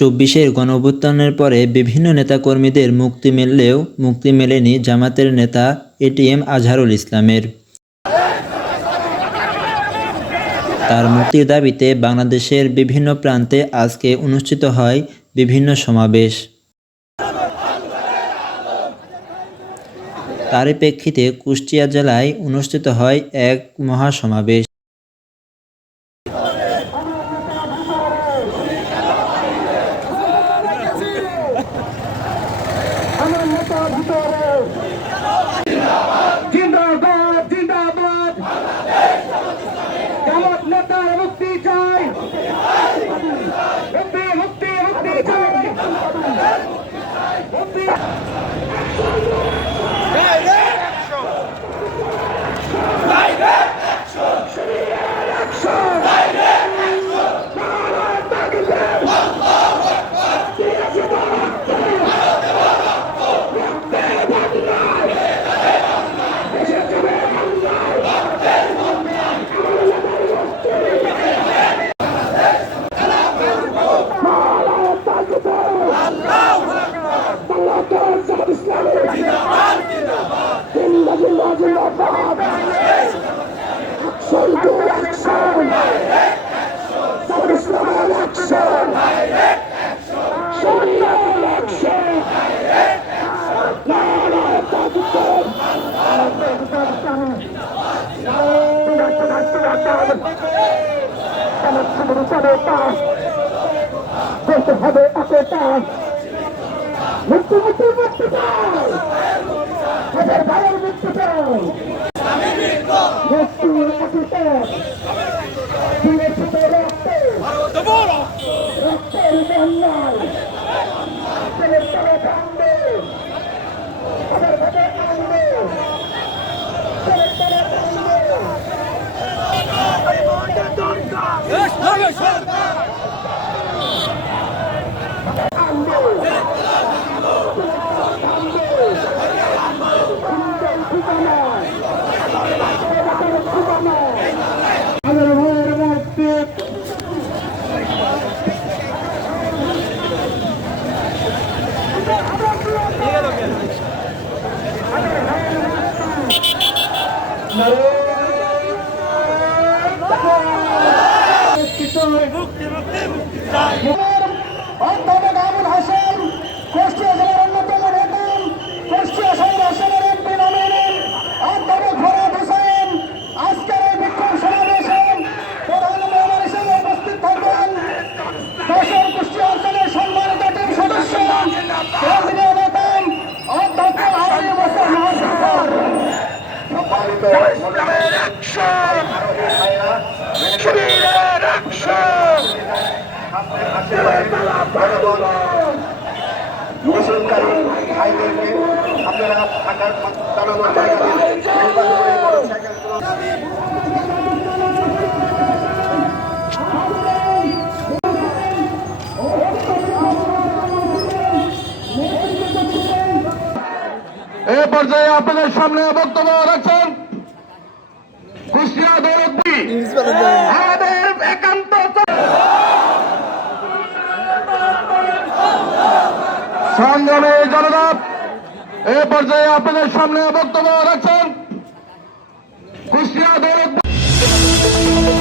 ২৪-এর গণঅভ্যুত্থানের পরে বিভিন্ন নেতাকর্মীদের মুক্তি মিললেও মুক্তি মেলেনি জামাতের নেতা এটিএম আজহারুল ইসলামের। তার মুক্তির দাবিতে বাংলাদেশের বিভিন্ন প্রান্তে আজকে অনুষ্ঠিত হয় বিভিন্ন সমাবেশ। তারই প্রেক্ষিতে কুষ্টিয়া জেলায় অনুষ্ঠিত হয় এক মহাসমাবেশ। এ পর্যায়ে আপনাদের সামনে বক্তব্য রাখছেন কুষ্টিয়া দৌলতপুর আমাদের একান্ত সংগ্রামী জনতা। এ পর্যায়ে আপনাদের সামনে বক্তব্য রাখছেন কুষ্টিয়া দৌলতপুর